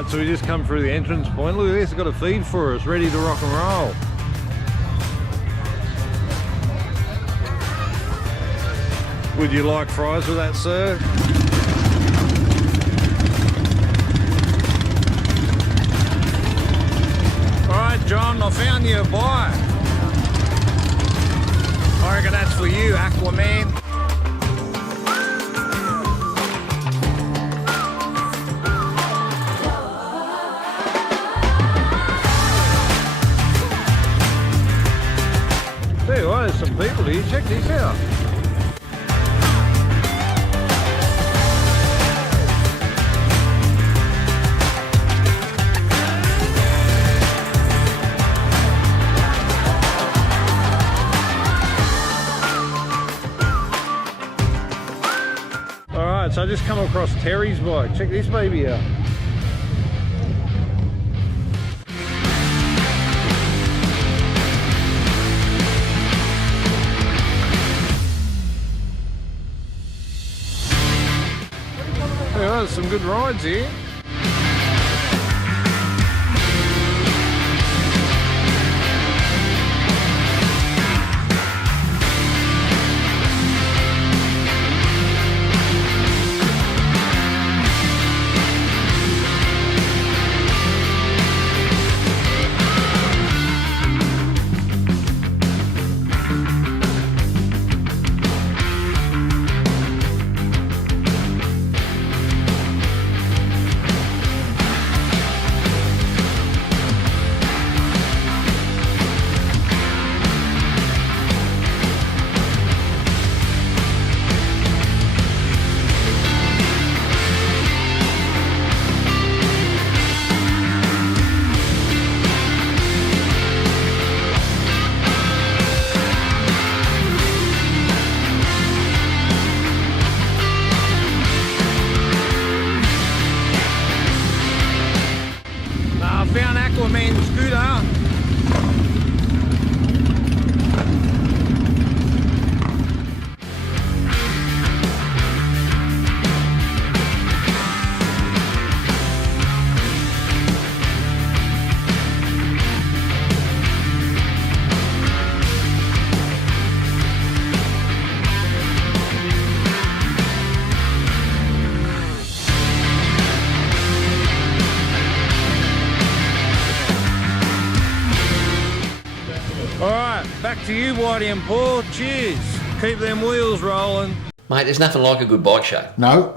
So we just come through the entrance point. Look at this, it's got a feed for us, ready to rock and roll. Would you like fries with that, sir? All right, John, I found you a bike. I reckon that's for you, Aquaman. There's some people here, check this out. Alright, so I just come across Terry's bike, check this baby out. There's some good rides here. man scooter. Alright, back to you, Whitey and Paul. Cheers. Keep them wheels rolling. Mate, there's nothing like a good bike show. No,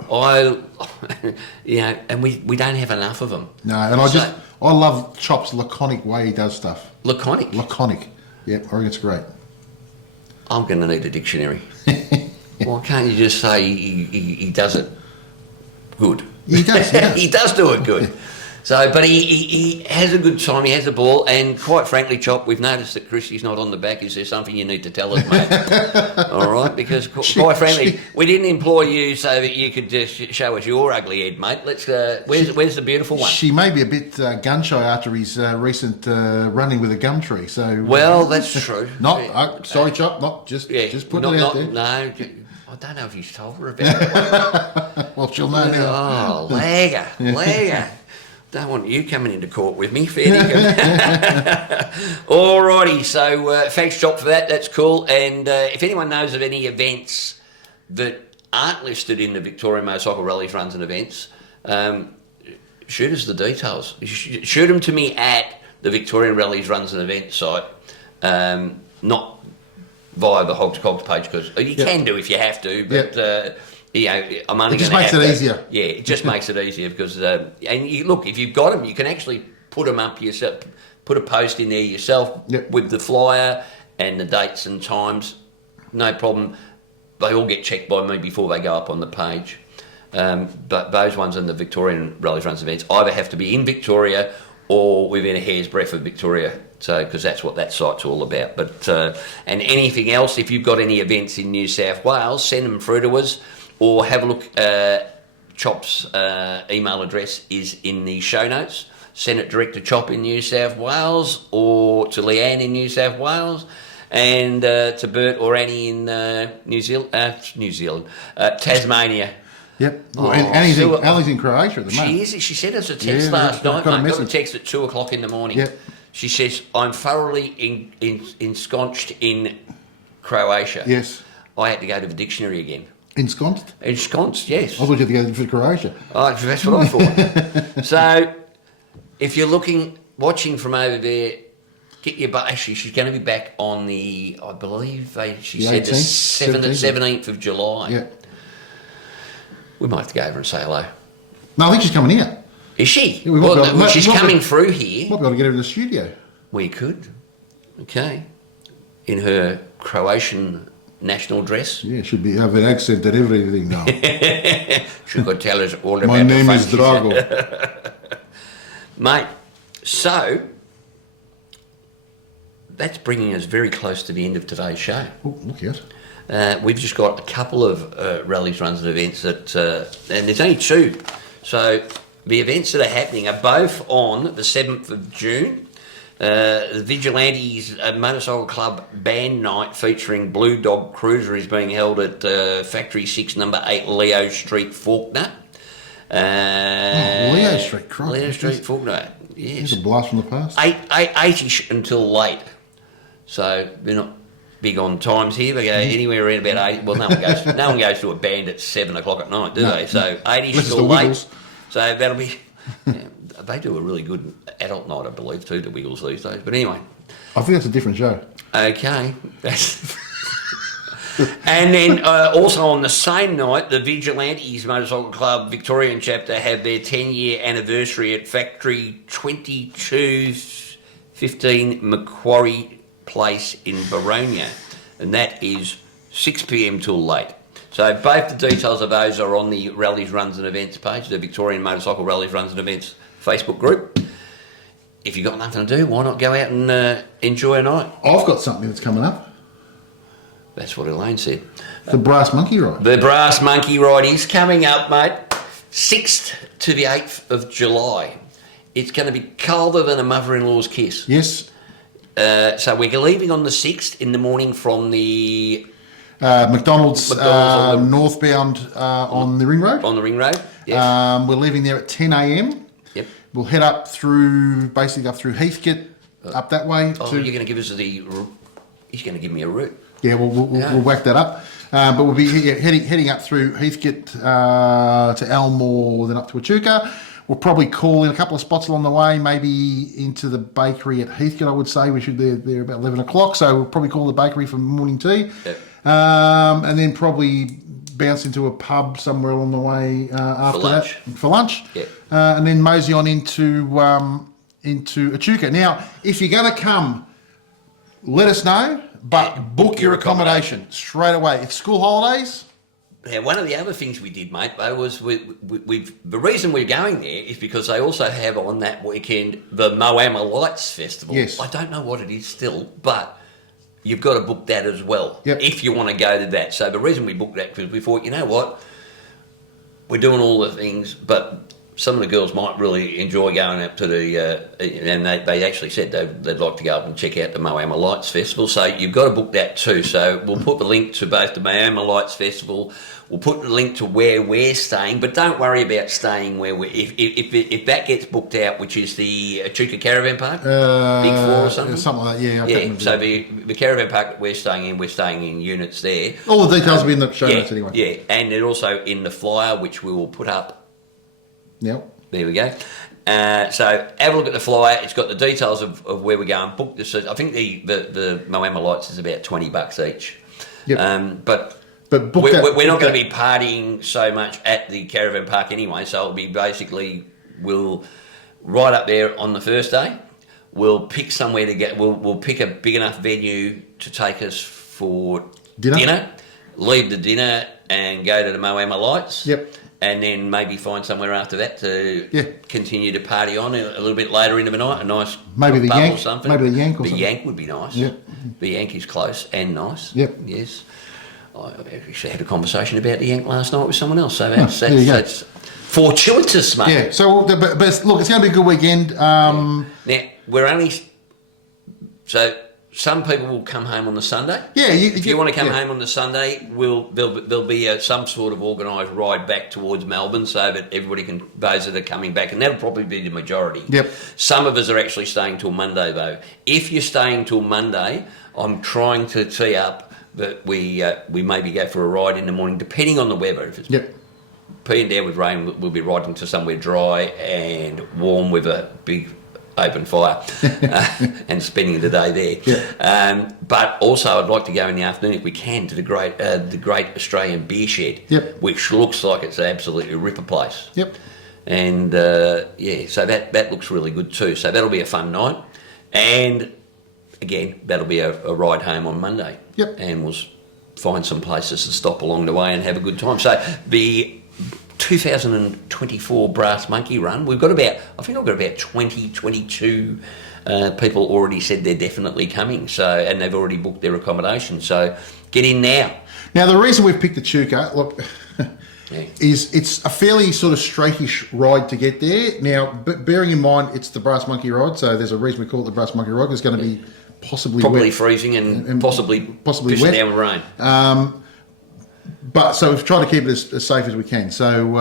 And we don't have enough of them. no, and I love Chop's laconic way he does stuff. Laconic. Laconic. Yeah, I think it's great. I'm going to need a dictionary. Why can't you just say he does it good? He does, he does. He does do it good. So, but he has a good time, he has a ball, and quite frankly, Chop, we've noticed that Chrissy's not on the back. Is there something you need to tell us, mate? All right, because quite frankly, we didn't employ you so that you could just show us your ugly head, mate. Let's. Where's the beautiful one? She may be a bit gun-shy after his recent running with a gum tree, so... Well, that's true. Sorry, Chop, just putting it out there. No, I don't know if he's told her about it. Well, she'll know now. Oh, lagger. Don't want you coming into court with me, fair dinkum. Alrighty, so thanks, Chop, for that. That's cool. And if anyone knows of any events that aren't listed in the Victorian Motorcycle Rallies, Runs and Events, shoot us the details. Shoot them to me at the Victorian Rallies, Runs and Events site, not via the Hogs Cogs page, because you can do if you have to, but... I'm only. It just makes it easier. Yeah, it just makes it easier because, and you look, if you've got them, you can actually put them up yourself, put a post in there yourself with the flyer and the dates and times. No problem. They all get checked by me before they go up on the page. But those ones in the Victorian Rallies, Runs events either have to be in Victoria or within a hair's breadth of Victoria. So, because that's what that site's all about. But and anything else, if you've got any events in New South Wales, send them through to us. Or have a look, Chop's email address is in the show notes. Send it direct to Chop in New South Wales or to Leanne in New South Wales and to Bert or Annie in Tasmania. Yep. Annie's in Croatia at the moment. She sent us a text last night. I got a text at 2 o'clock in the morning. Yep. She says, I'm thoroughly ensconced in Croatia. Yes. I had to go to the dictionary again. Ensconced? Ensconced, yes. I thought you had to go for Croatia. Oh, that's what I thought. So, if you're watching from over there, get your butt. Actually, she's going to be back on the, I believe she said the 17th of July. Yeah. We might have to go over and say hello. No, I think she's coming here. Is she? Yeah, she's coming through here. Might be able to get her in the studio. We could. Okay. In her Croatian national dress. Yeah, should have an accent and everything now. She could tell us all about My name is Drago. Mate, so that's bringing us very close to the end of today's show. Oh, look at it. We've just got a couple of rallies, runs and events that, and there's only two. So the events that are happening are both on the 7th of June. The Vigilantes Motorcycle Club Band Night featuring Blue Dog Cruiser is being held at Factory 6, number 8, Leo Street, Fawkner. Leo Street, crikey. Leo Street, Fawkner, yes. It's a blast from the past. 8-ish until late. So they're not big on times here. They go anywhere around about 8. Well, no one goes to a band at 7 o'clock at night, do they? So 8-ish till late. So that'll be... Yeah, they do a really good adult night, I believe, too, the Wiggles these days. But anyway. I think that's a different show. Okay. And then also on the same night, the Vigilantes Motorcycle Club Victorian chapter have their 10-year anniversary at Factory 2215 Macquarie Place in Baronia. And that is 6 p.m. till late. So both the details of those are on the Rallies, Runs and Events page, the Victorian Motorcycle Rallies, Runs and Events Facebook group. If you've got nothing to do, why not go out and enjoy a night? I've got something that's coming up. That's what Elaine said. The Brass Monkey Ride. The Brass Monkey Ride is coming up, mate. 6th to the 8th of July It's going to be colder than a mother-in-law's kiss. Yes. So we're leaving on the 6th in the morning from the McDonald's on the- northbound on the ring road. on the ring road. Yes. We're leaving there at 10 a.m. Yep. We'll head up through Heathcote, up that way. Oh, you're going to give us the. He's going to give me a route. Yeah, we'll whack that up. But we'll be heading up through Heathcote to Elmore, then up to Echuca. We'll probably call in a couple of spots along the way, maybe into the bakery at Heathcote, I would say. We should be there about 11 o'clock, so we'll probably call the bakery for morning tea. Yep. And then probably bounce into a pub somewhere along the way after for lunch. Yep. And then mosey on into Echuca. Now, if you're going to come, let us know, but book your accommodation straight away. It's school holidays. Now, one of the other things we did, mate, though, was the reason we're going there is because they also have on that weekend the Moama Lights Festival. Yes. I don't know what it is still, but you've got to book that as well if you want to go to that. So the reason we booked that because we thought, you know what, we're doing all the things, but some of the girls might really enjoy going up to the, and they actually said they'd like to go up and check out the Moama Lights Festival. So you've got to book that too. So we'll put the link to both the Moama Lights Festival. We'll put the link to where we're staying, but don't worry about staying where we're. If that gets booked out, which is the Echuca Caravan Park, Big Four or something, like that. Yeah. Yeah. So the caravan park that we're staying in units there. All the details will be in the show notes anyway. Yeah, and they're also in the flyer, which we will put up. Yep. There we go. So have a look at the flyer. It's got the details of where we're going. Book this. I think the Moama Lights is about $20 each. Yep. But book we're not going to be partying so much at the caravan park anyway. So it'll be basically we'll right up there on the first day. We'll pick somewhere to get. We'll pick a big enough venue to take us for dinner. Leave the dinner and go to the Moama Lights. Yep. And then maybe find somewhere after that to continue to party on a little bit later into the night. A nice maybe the pub Yank or something. Maybe the Yank or something. The Yank would be nice. Yep. The Yank is close and nice. Yep. Yes. I actually had a conversation about the Yank last night with someone else. So that's fortuitous, mate. Yeah. So, but look, it's going to be a good weekend. Now we're only so. Some people will come home on the Sunday. Yeah, if you want to come home on the Sunday, there'll be some sort of organised ride back towards Melbourne, so that everybody can those that are coming back, and that'll probably be the majority. Yep. Some of us are actually staying till Monday though. If you're staying till Monday, I'm trying to tee up that we maybe go for a ride in the morning, depending on the weather. If it's peeing down with rain, we'll be riding to somewhere dry and warm with a big open fire and spending the day there. But also I'd like to go in the afternoon if we can to the great Australian Beer Shed, which looks like it's absolutely a ripper place. And so that looks really good too. So that'll be a fun night. And again, that'll be a ride home on Monday. And we'll find some places to stop along the way and have a good time. So the 2024 Brass Monkey Run, I think I've got about 22 people already said they're definitely coming, and they've already booked their accommodation, so get in now. Now the reason we've picked Echuca, look, is it's a fairly sort of straightish ride to get there. Now, bearing in mind it's the Brass Monkey Ride, so there's a reason we call it the Brass Monkey Ride. It's going to be probably wet, freezing and possibly wet. down with rain. But so we've tried to keep it as safe as we can. So,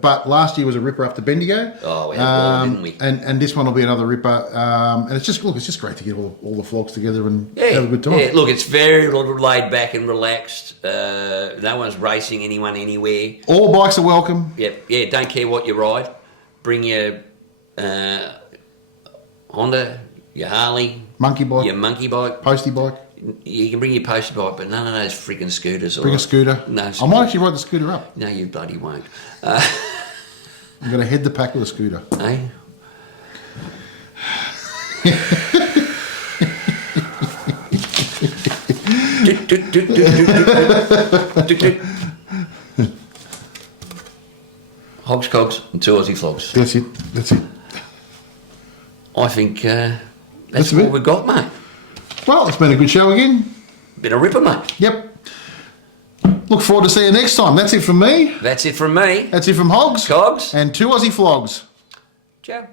but last year was a ripper up to Bendigo. Oh, we had one, didn't we? And this one will be another ripper. And it's just great to get all the flogs together and have a good time. Yeah, look, it's very laid back and relaxed. No one's racing anyone anywhere. All bikes are welcome. Yeah. Don't care what you ride. Bring your Honda, your Harley, your monkey bike, postie bike. You can bring your postie bike, but none of those freaking scooters. Bring a scooter. No, I might actually ride the scooter up. No, you bloody won't. I'm going to head the pack with a scooter. Eh? Hogs, cogs, and 2 Aussie flogs. That's it. I think that's what we've got, mate. Well, it's been a good show again. Been a ripper, mate. Yep. Look forward to seeing you next time. That's it from me. That's it from me. That's it from Hogs. Cogs. And 2 Aussie flogs. Ciao.